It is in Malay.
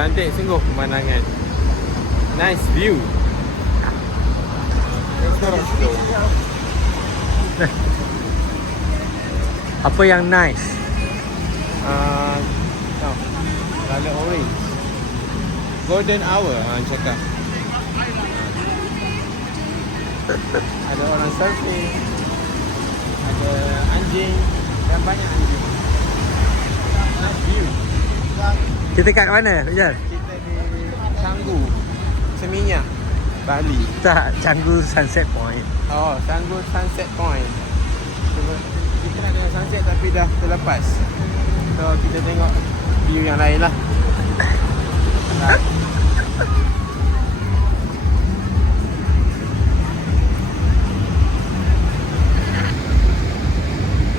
cantik sungguh pemandangan. Nice view. Sekarang slow. Apa yang nice? No. Color orange. Golden hour cakap. Ada orang surfing. Ada anjing dan banyak anjing. Nice view. Kita kat mana, Rizal? Kita di Canggu, Seminyak, Bali. Tak, Canggu Sunset Point. Oh, Canggu Sunset Point. Kita nak tengok sunset tapi dah terlepas. So kita tengok view yang lain lah.